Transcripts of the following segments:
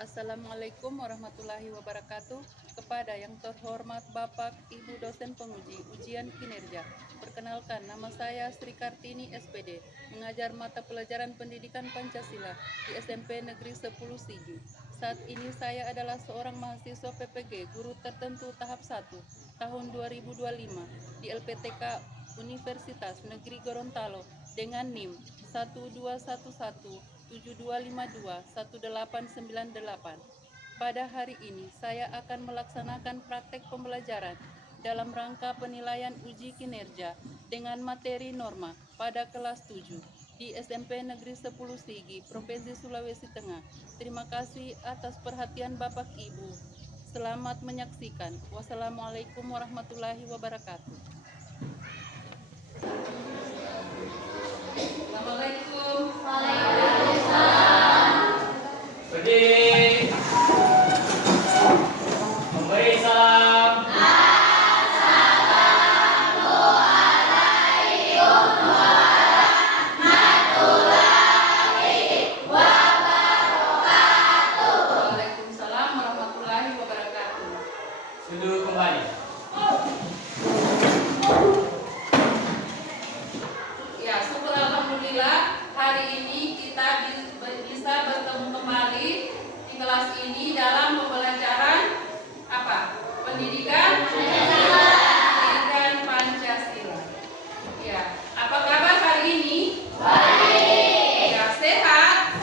Assalamualaikum warahmatullahi wabarakatuh. Kepada yang terhormat Bapak, Ibu dosen penguji ujian kinerja. Perkenalkan, nama saya Sri Kartini SPD, mengajar mata pelajaran pendidikan Pancasila di SMP Negeri 10 Sigi. Saat ini saya adalah seorang mahasiswa PPG Guru Tertentu tahap 1 tahun 2025 di LPTK Universitas Negeri Gorontalo dengan NIM 1211721898. Pada hari ini saya akan melaksanakan praktek pembelajaran dalam rangka penilaian uji kinerja dengan materi norma pada kelas 7 di SMP Negeri 10 Sigi, Provinsi Sulawesi Tengah. Terima kasih atas perhatian Bapak Ibu. Selamat menyaksikan. Wassalamualaikum warahmatullahi wabarakatuh. Assalamualaikum. Berdiri. Memberi salam. Waalaikumsalam warahmatullahi wabarakatuh. Duduk kembali. Ya, syukur alhamdulillah hari ini kita bisa bertemu kembali di kelas ini dalam pembelajaran apa? Pendidikan Pancasila. Ya, apa kabar hari ini? Baik. Ya, sehat?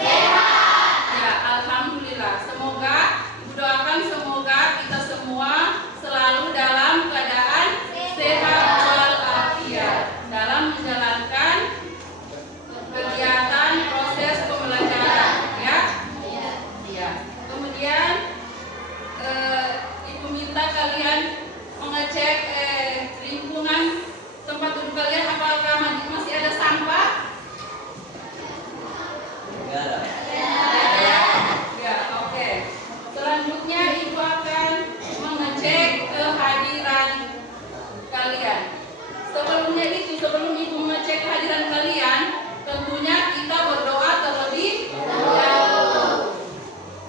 Ya, alhamdulillah. Semoga Ibu doakan semoga kita semua selalu dalam keadaan sehat walafiat dalam menjalankan kegiatan proses pembelajaran, ya. Iya. Kemudian Ibu minta kalian mengecek lingkungan tempat duduk kalian, apakah masih ada sampah? Enggak ada. Ya, oke. Selanjutnya Ibu akan mengecek kehadiran kalian. Sebelum Ibu mengecek kehadiran kalian, tentunya kita berdoa terlebih dahulu.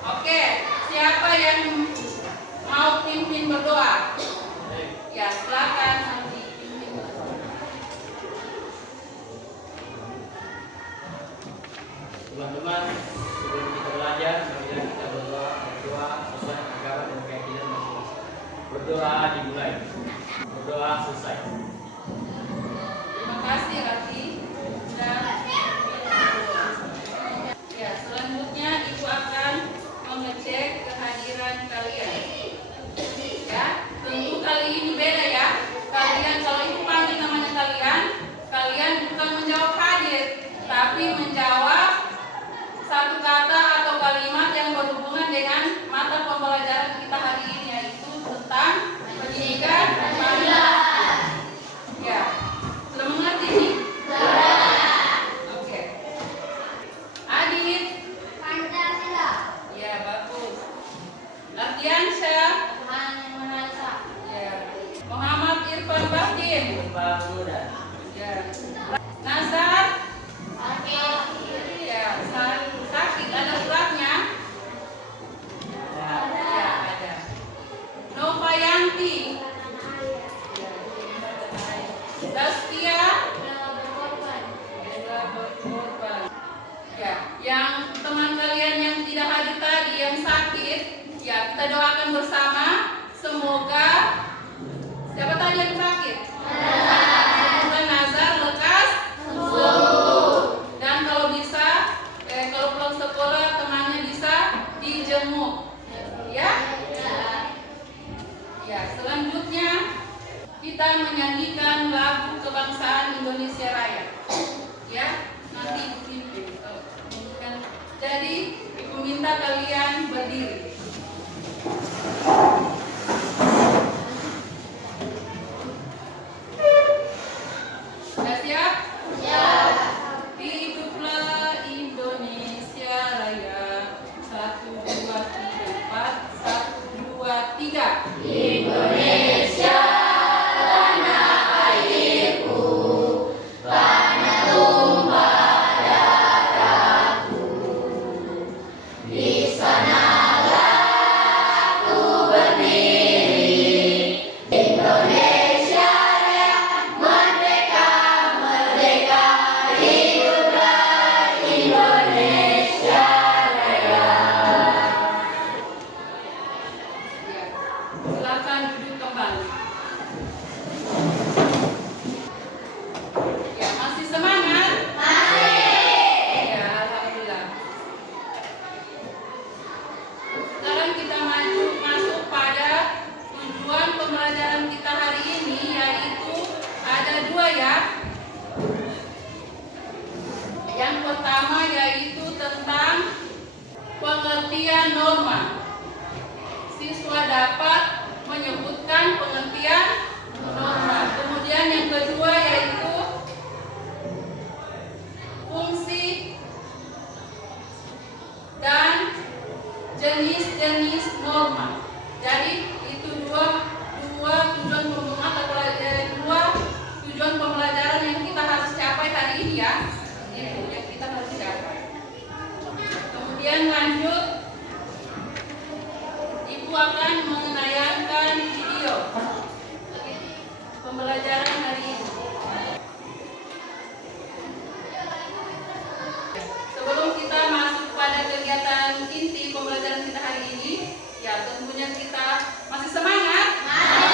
Oke, siapa yang mau pimpin berdoa? Ya, silakan nanti pimpin. Teman-teman, sebelum kita belajar, marilah kita berdoa sesuai agama dan keyakinan masing-masing. Berdoa dimulai. Berdoa selesai. Terima kasih Rati. Ya, selanjutnya Ibu akan mengecek kehadiran kalian. Ya, tentu kali ini beda ya. Kalian kalau Ibu panggil namanya kalian bukan menjawab hadir, tapi menjawab satu kata atau kalimat yang berhubungan dengan mata pembelajaran kita hari ini, yaitu tentang pendidikan Pancasila. Ya, sudah mengerti nih? Oke. Adit. Pancasila. Ya, bagus. Ardiansyah. Ya. Muhammad Irfan Bahdin. Bangunan. Ya. Nazar. Ya, sakit. Ada suratnya? Ya, ada. Novayanti. Dastia. Ya, yang teman kalian yang tidak hadir tadi, yang sakit, ya kita doakan bersama. Semoga siapa tadi yang sakit? Semoga Nazar lekas sembuh. Dan kalau bisa, kalau pulang sekolah temannya bisa dijenguk. Ya? Ya, selanjutnya kita menyanyikan lagu kebangsaan Indonesia Raya. Ya, nanti Ibu pimpin. Jadi Ibu minta kalian berdiri. Sudah siap? Hiduplah Indonesia Raya. 1, 2, 3, 4. 1, 2, 3. Indonesia tanah airku, tanah tumpah darahku. Di sana pengertian norma. Siswa dapat menyebutkan pengertian norma. Kemudian yang kedua yaitu fungsi dan jenis-jenis norma. Jadi itu dua tujuan pembelajaran yang kita harus capai hari ini ya. Itu yang kita harus capai. Kemudian lanjut, Ibu akan menayangkan video pembelajaran hari ini. Sebelum kita masuk pada kegiatan inti pembelajaran kita hari ini, ya tentunya kita masih semangat.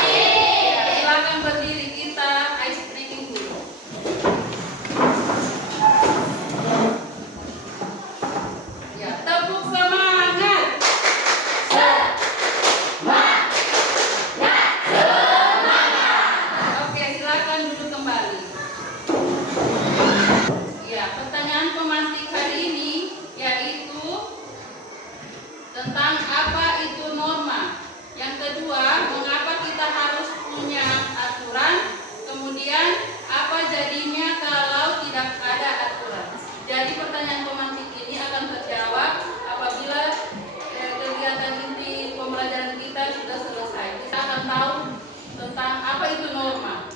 Ya, silakan berdiri, kita ice breaking dulu. Ya, tepuk semangat. Oke, silakan duduk kembali. Ya, pertanyaan pemantik hari ini yaitu tentang apa itu norma. Yang kedua, mengapa kita harus punya aturan. Kemudian, apa jadinya kalau tidak ada aturan. Jadi pertanyaan pemantik ini akan terjawab apabila kegiatan inti pembelajaran kita sudah selesai. Kita akan tahu tentang apa itu norma.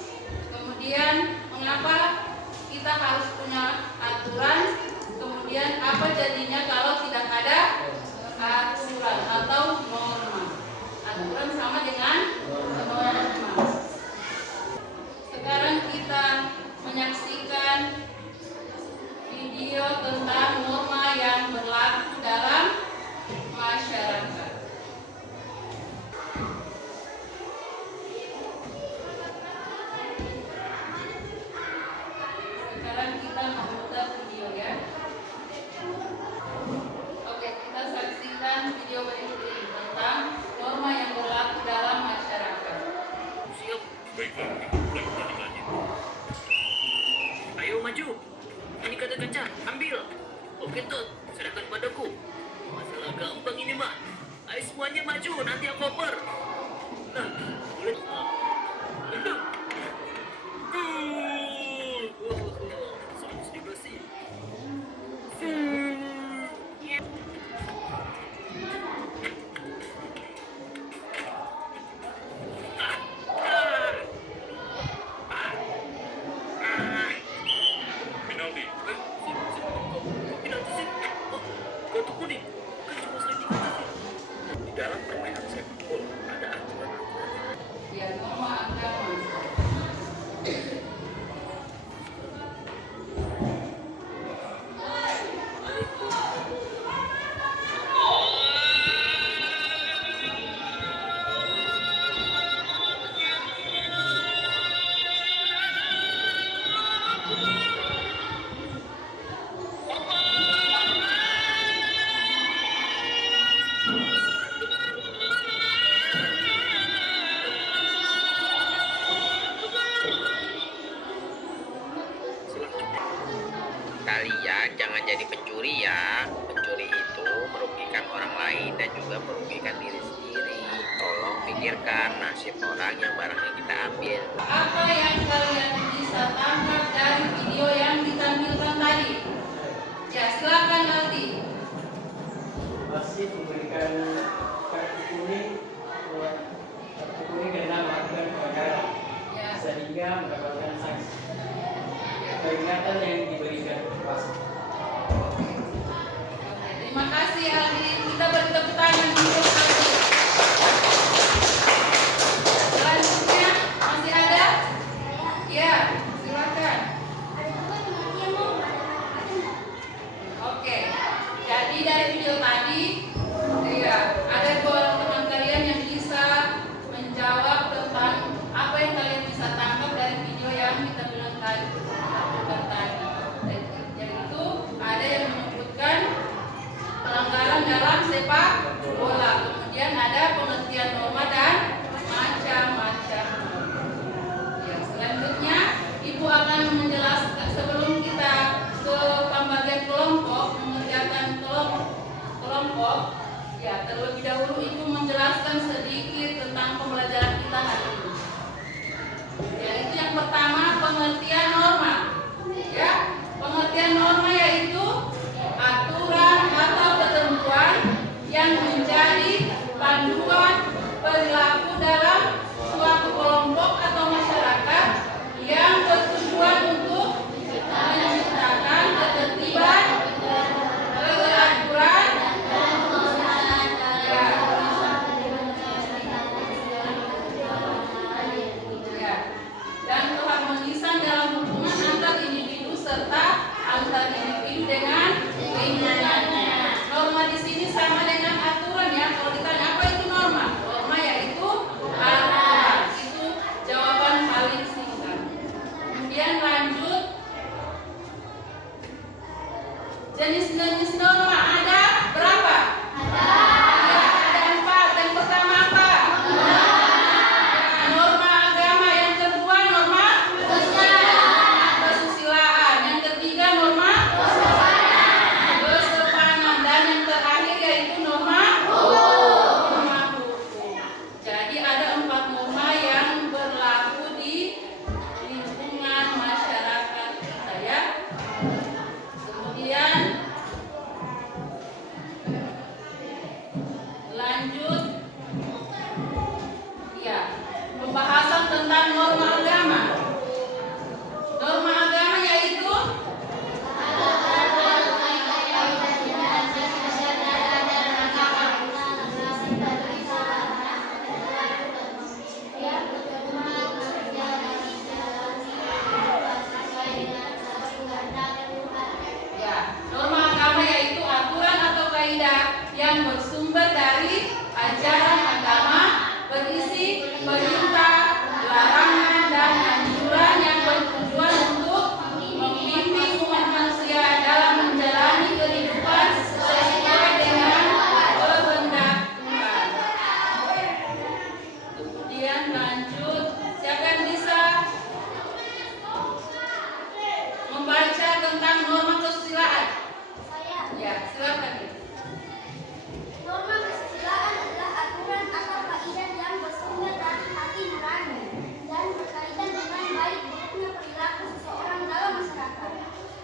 Kemudian, mengapa kita harus punya aturan. Kemudian, apa jadinya kalau tidak ada aturan atau norma. Aturan sama dengan norma. Sekarang kita menyaksikan video tentang norma yang berlaku dalam masyarakat. Sekarang kita memutar video ya. Oke, kita saksikan video berikut ini tentang norma yang berlaku dalam masyarakat. Siap. Baiklah, mulai pertandingannya. Ayo maju. Ini kata kaca, ambil. Oke Tot, serahkan padaku. Masalah gampang ini mah. Ayo semuanya maju, nanti aku oper. Nah, boleh. Sudah bersih. Penalti. Penalti sih. Oh, kartu kuning. Kan cuma sliding aja sih. Di dalam permainan sepak bola ada aturan-aturan. Ya, norma agama. Kalian jangan jadi pencuri ya. Pencuri itu merugikan orang lain dan juga merugikan diri sendiri. Tolong pikirkan nasib orang yang barangnya kita ambil. Apa yang kalian bisa tangkap dari video yang ditampilkan tadi? Ya, silakan Aldi. Wasit memberikan kartu kuning karena melakukan pelanggaran Ya. sehingga mendapatkan sanksi. Peringatan yang diberikan wasit. Oke, terima kasih Aldi. Kita beri tepuk tangan untuk Aldi. Selanjutnya masih ada? Ya, silakan. Oke, jadi dari video tadi, ya terlebih dahulu Ibu menjelaskan sedikit tentang pembelajaran kita hari ini. Yaitu yang pertama, pengertian norma. Ya, pengertian norma yaitu aturan atau ketentuan yang menjadi panduan perilaku dalam suatu kelompok atau masyarakat yang bertujuan untuk menciptakan ketertiban, keteraturan, dan keharmonisan dalam hubungan antar individu serta antar individu dengan lingkungannya. Norma di sini sama dengan aturan ya. Kalau ditanya apa itu norma? Norma yaitu aturan. Itu jawaban paling singkat. Kemudian lanjut. Jenis-jenis norma ada berapa? Ada 4. Yang pertama apa? Norma agama. Yang kedua norma kesusilaan. Yang ketiga norma kesopanan. Dan yang terakhir yaitu norma hukum. Jadi ada 4 norma yang berlaku di lingkungan masyarakat kita ya. Kemudian lanjut ya, pembahasan tentang norma agama. Norma agama yaitu ya, norma agama yaitu aturan atau kaidah yang bersumber dari ajaran agama, berisi perintah, larangan, dan anjuran yang bertujuan untuk membimbing umat manusia dalam menjalani kehidupan sesuai dengan kehendak Tuhan. Kemudian lanjut, siapa yang bisa membaca tentang norma kesusilaan? Ya, silakan. Norma kesusilaan adalah aturan atau kaidah yang bersumber dari hati nurani dan berkaitan dengan baik buruknya perilaku seseorang dalam masyarakat.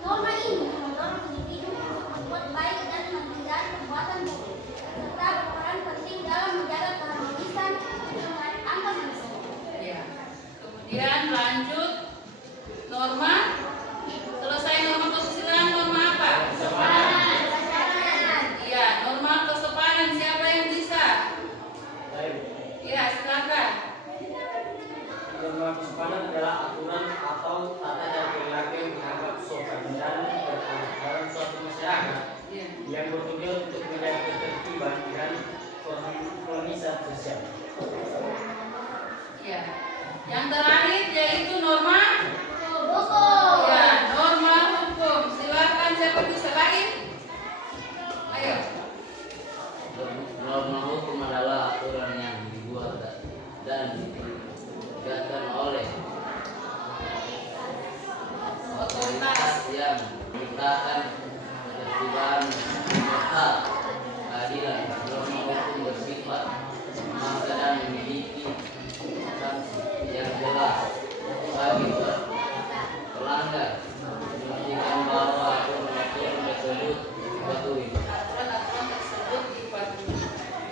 Norma ini mendorong individu untuk berbuat baik dan menghindari perbuatan buruk, serta berperan penting dalam menjaga keharmonisan lingkungan antar manusia. Ya. Kemudian lanjut norma. Selesai norma kesusilaan, norma apa? Iya, norma kesopanan. Siapa yang bisa? Iya, silakan. Norma kesopanan adalah aturan atau tata cara perilaku yang dianggap sopan dan berkenan dalam suatu masyarakat Iya. yang bertujuan untuk menjaga ketertiban dan keharmonisan sosial. Iya. Yang terakhir yaitu norma Hukum. ya, norma hukum. Silakan siapa bisa lain? Ayo. Norma hukum adalah aturan yang dibuat dan ditegakkan oleh Otoritas. yang menciptakan ketertiban serta keadilan. Norma hukum bersifat memaksa dan memiliki sanksi yang jelas bagi pelanggar, memastikan bahwa aturan-aturan tersebut dipatuhi. Aturan-aturan tersebut dipatuhi.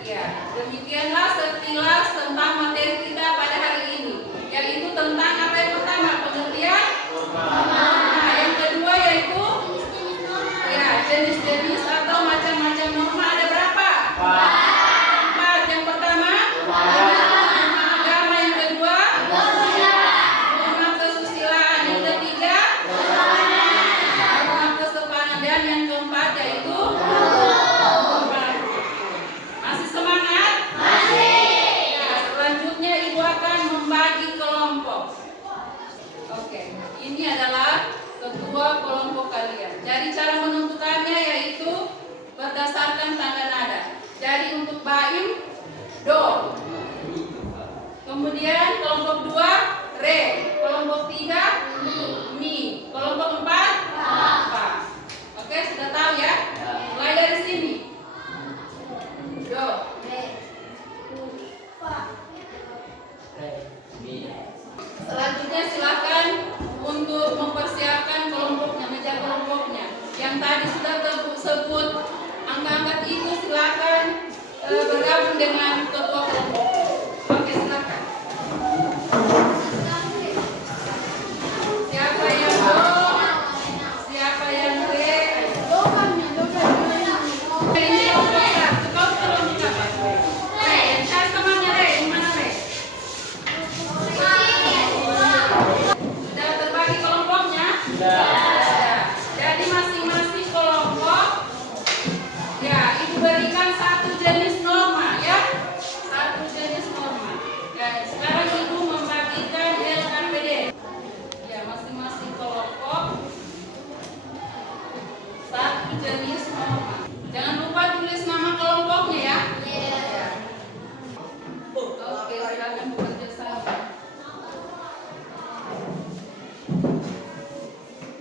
Ya, demikianlah sekilas tentang materi kita pada hari ini, yaitu tentang apa yang pertama, pengertian norma. Yang kedua yaitu ya, jenis-jenis atau macam-macam norma ada berapa? 4. Yang pertama norma agama. Yang kedua norma kesusilaan. Yang ketiga norma kesopanan. Dan yang keempat yaitu norma. Masih semangat? Ya, selanjutnya Ibu akan membagi kelompok. Oke, ini adalah ketua kelompok kalian. Jadi cara menentukannya yaitu berdasarkan tanda nada. Jadi untuk baim, do. Kemudian kelompok 2, re. Kelompok 3, mi. Kelompok 4, fa. Oke, sudah tahu ya? Mulai dari sini. Do. bergabung dengan ketua kelompok. Oke, silakan. Siapa yang do? Siapa yang re? Ini kelompok satu. Kau kelompok apa? Re, yang cari temannya Re. Yang mana Re? Sudah terbagi kelompoknya? Sudah. Jadi masing-masing kelompok, ya, ibu berikan satu jenis norma, ya, satu jenis norma. Dan sekarang ibu membagikan LKPD. Ya, masing-masing kelompok satu jenis norma. Jangan lupa tulis nama kelompoknya, ya. Ya. Oke, silakan bekerja sama.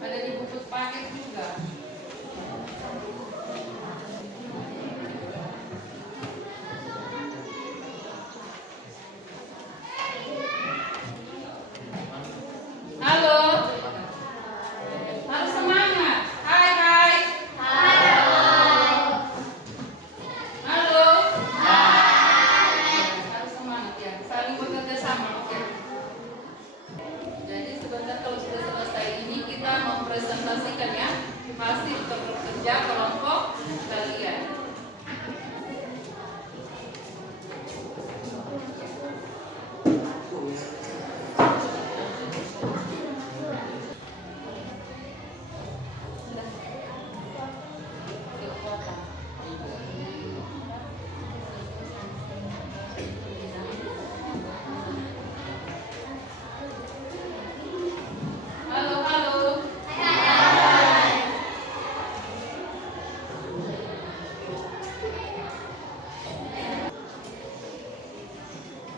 Ada di buku paket juga. Halo. Harus semangat. Hai, hai. Halo. Harus semangat, ya. Saling bekerja sama, oke. Jadi sebentar kalau sudah selesai ini kita mempresentasikan, ya, hasil kerja kelompok kalian. Halo, halo.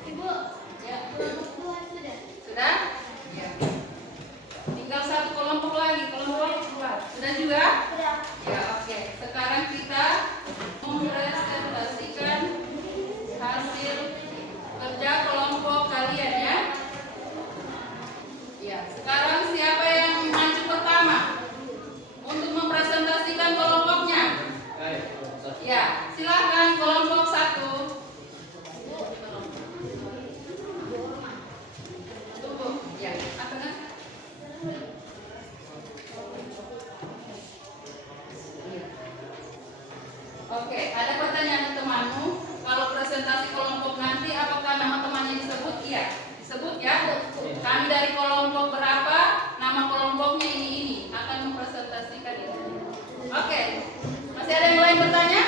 Ibu, Ya, kelompok 2 sudah. sudah? Ya. Tinggal satu kelompok lagi, kelompok 2. Sudah juga? Sudah. Ya, oke. Sekarang kita mempresentasikan hasil kerja kelompok kalian, ya. Ya, sekarang siapa yang maju pertama untuk mempresentasikan kelompoknya? Ayo, satu. Ya, silakan kelompok 1. Tunggu. Ya, apa kan? Oke, ada pertanyaan temanmu. Kalau presentasi kelompok nanti, apakah nama temannya disebut? Iya, disebut, ya. Kami dari kelompok berapa? Nama kelompoknya ini akan mempresentasikan itu. Oke, masih ada yang lain bertanya?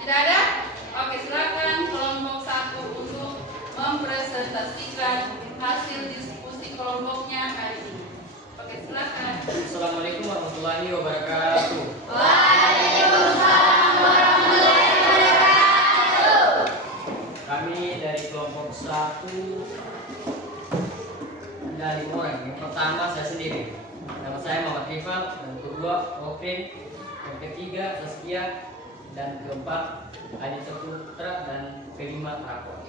Tidak ada? Oke, silakan kelompok 1 untuk mempresentasikan hasil diskusi kelompoknya hari ini. Oke, silakan. Assalamualaikum warahmatullahi wabarakatuh. Kami dari kelompok 1 dari orang. Yang pertama saya sendiri. Nama saya Muhammad Rifal, yang kedua Oke, yang ketiga Saskia, dan keempat Adi Putra, dan kelima Rakwa.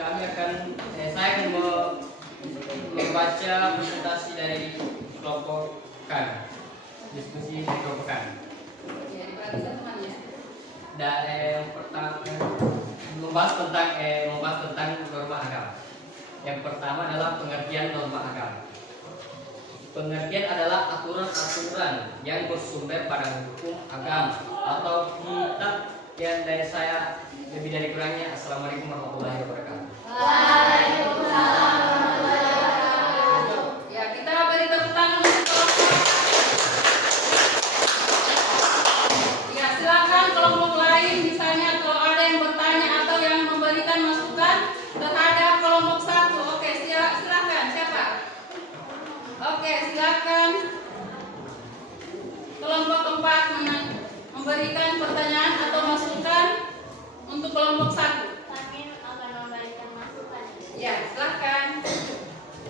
Saya akan membaca presentasi dari kelompok kami, diskusi dari kelompok kami. Ya, diperhatikan temannya. Dan yang pertama membahas tentang norma agama. Yang pertama adalah pengertian norma agama. Pengertian adalah aturan-aturan yang bersumber pada hukum agama atau kitab. Yang dari saya lebih dari kurangnya. Assalamualaikum warahmatullahi wabarakatuh. Ya, kita beri tepuk tangan untuk kelompok. Ya, silakan kelompok lain, misalnya kalau ada yang bertanya atau yang memberikan masukan terhadap kelompok 1. Oke, silakan. Siapa? Oke, silakan. Kelompok 4 memberikan pertanyaan atau masukan untuk kelompok 1. Kami akan memberikan masukan. Ya, silakan.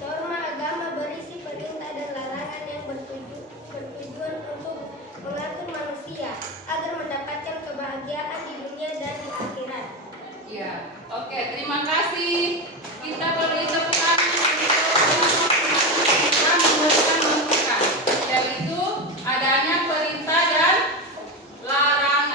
Norma agama berisi perintah dan larangan yang bertujuan untuk mengatur manusia agar mendapatkan kebahagiaan di dunia dan di akhirat. Ya, oke, terima kasih. Kita beri tepuk tangan untuk kelompok yang memberikan masukan, yaitu adanya perintah dan larangan.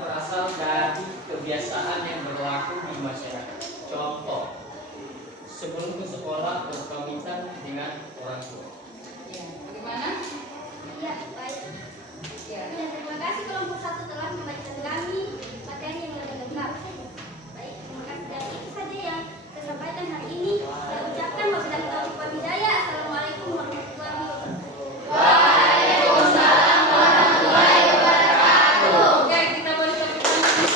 berasal dari kebiasaan yang berlaku di masyarakat. Contoh, sebelum ke sekolah berpamitan dengan orang tua. Ya, bagaimana? Ya, baik. Ya. Ya, terima kasih kelompok 1 telah membagikan kami materi yang lebih lengkap. Baik, terima kasih. Dan itu saja yang saya sampaikan hari ini. Saya ucapkan wabillahi taufiq wal hidayah. Assalamualaikum warahmatullahi wabarakatuh. Oke, kita boleh tepuk tangan.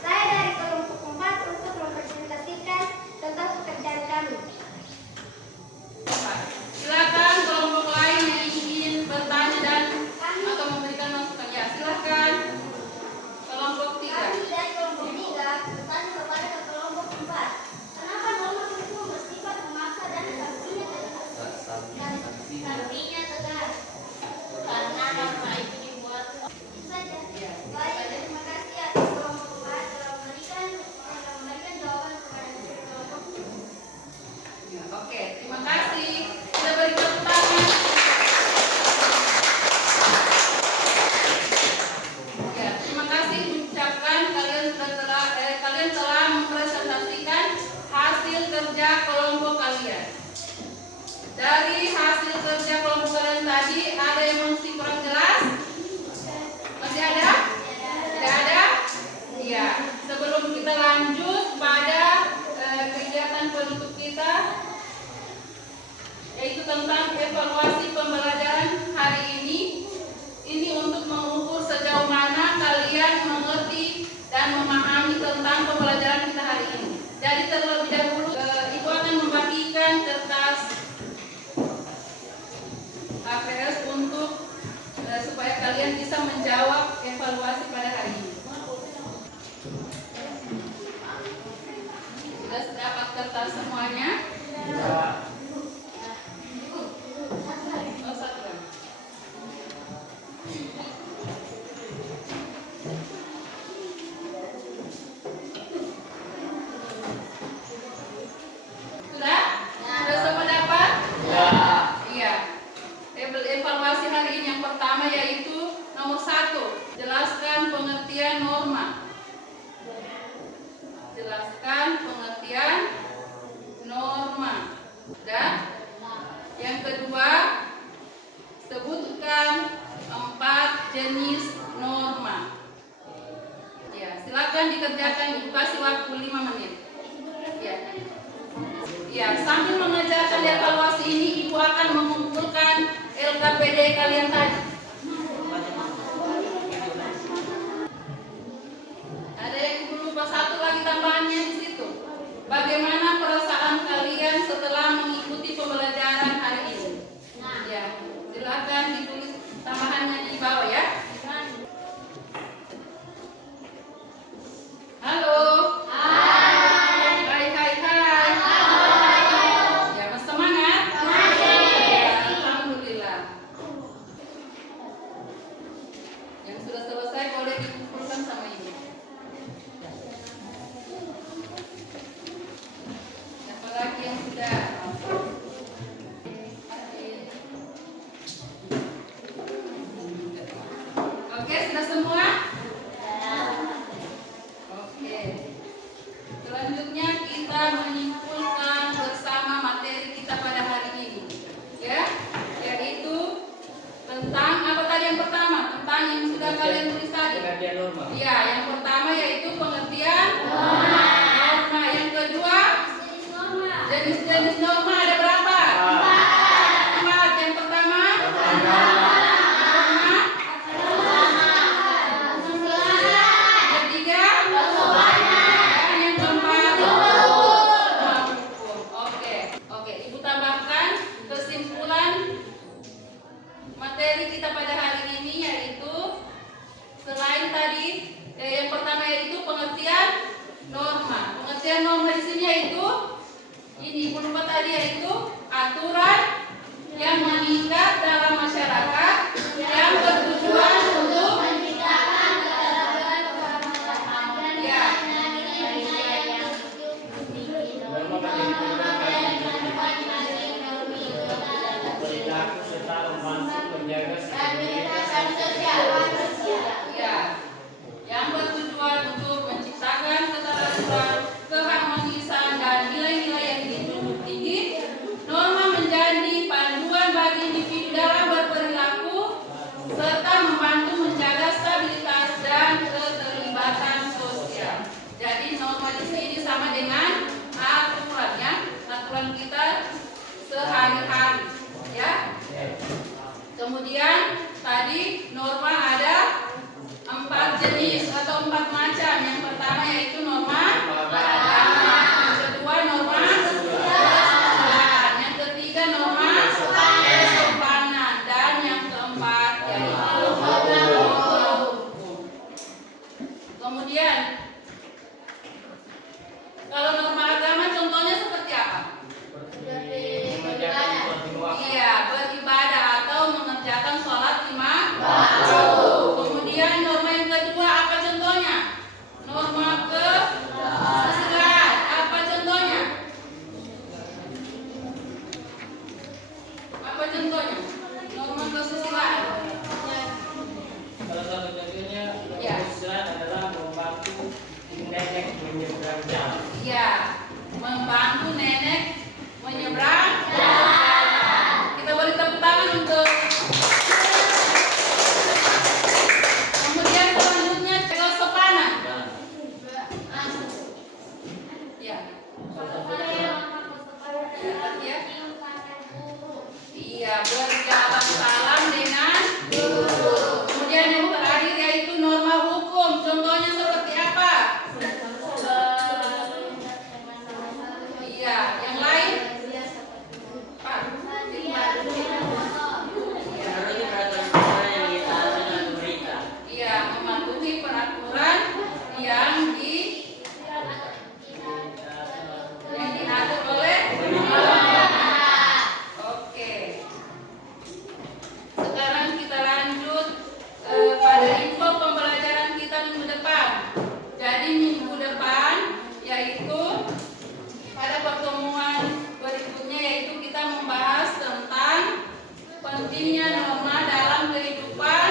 Saya dari kelompok 4 untuk mempresentasikan tentang pekerjaan kami. Silakan kelompok lain yang ingin bertanya dan atau memberikan masukan. Ya, silakan. Kelompok 3. Kami dari kelompok 3 bertanya kepada kelompok 4. Kenapa norma hukum bersifat memaksa dan sanksinya tegas? Sanksinya tegas. Karena norma itu dibuat. Itu saja. Baik, terima kasih atas kelompok 4 telah memberikan jawaban kepada kelompok 3. Ya, oke, terima kasih. Kita beri tepuk tangan. Ya, terima kasih ucapkan kalian telah mempresentasikan hasil kerja kelompok kalian. Dari hasil kerja kelompok kalian tadi ada yang masih kurang jelas? Masih ada? Tidak ada? Iya. Sebelum kita lanjut pada kegiatan penutup kita, yaitu tentang evaluasi pembelajaran hari ini untuk mengukur sejauh mana kalian mengerti dan memahami tentang pembelajaran kita hari ini. Jadi terlebih dahulu Ibu akan membagikan kertas HPS untuk supaya kalian bisa menjawab evaluasi pada hari ini. Sudah dapat kertas semuanya? Oh, satu lagi. Sudah? Sudah semua dapat? Iya. Evaluasi hari ini yang pertama yaitu nomor 1. Jelaskan pengertian norma. Jelaskan pengertian norma. Dan yang kedua, sebutkan 4 jenis norma. Ya, silakan dikerjakan. Ibu kasih waktu 5 menit. Ya. Ya, sambil mengerjakan evaluasi ini, Ibu akan mengumpulkan LKPD kalian tadi. Ada yang lupa satu lagi tambahannya di situ. Bagaimana perasaan kalian setelah mengikuti pembelajaran hari ini? Ya, silakan ditulis tambahannya di bawah ya. Halo. Hai. Ya, masih semangat? Alhamdulillah. Yang sudah selesai boleh dikumpulkan sama ibu. Siapa lagi yang sudah? Oke, sudah semua? Oke. Selanjutnya kita menyimpulkan bersama materi kita pada hari ini. Ya, yaitu tentang apa tadi yang pertama? Tentang yang sudah kalian tulis tadi. Pengertian norma. Ya, yang pertama yaitu pengertian norma. Yang kedua, jenis-jenis norma ada berapa? 4. Yang pertama, norma. Yang ketiga, dan yang keempat, norma hukum. Oke. Ibu tambahkan kesimpulan materi kita pada hari ini yaitu Ya, berjalan salam dengan guru. Kemudian yang terakhir yaitu norma hukum. Contohnya seperti apa? Iya, yang lain? Pak. Menuruti peraturan yang ditaati dengan pemerintah. Iya, mematuhi peraturan yang diatur oleh Oke. Sekarang kita lanjut pada info pembelajaran kita minggu depan. Jadi minggu depan yaitu pada pertemuan berikutnya yaitu kita membahas tentang pentingnya norma dalam kehidupan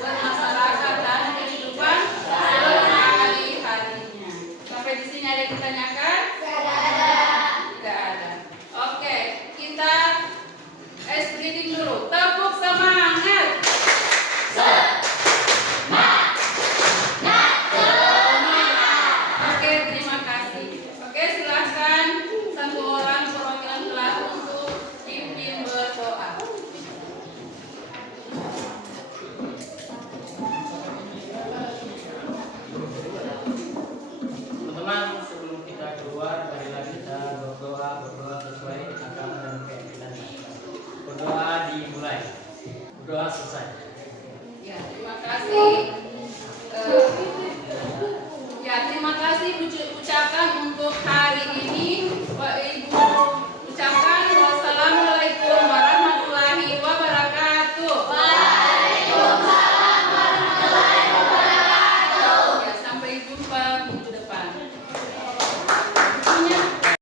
bermasyarakat dan kehidupan sehari-harinya. Sampai di sini ada yang ditanyakan? Tidak ada. Oke, kita ice breathing dulu. Tepuk semangat.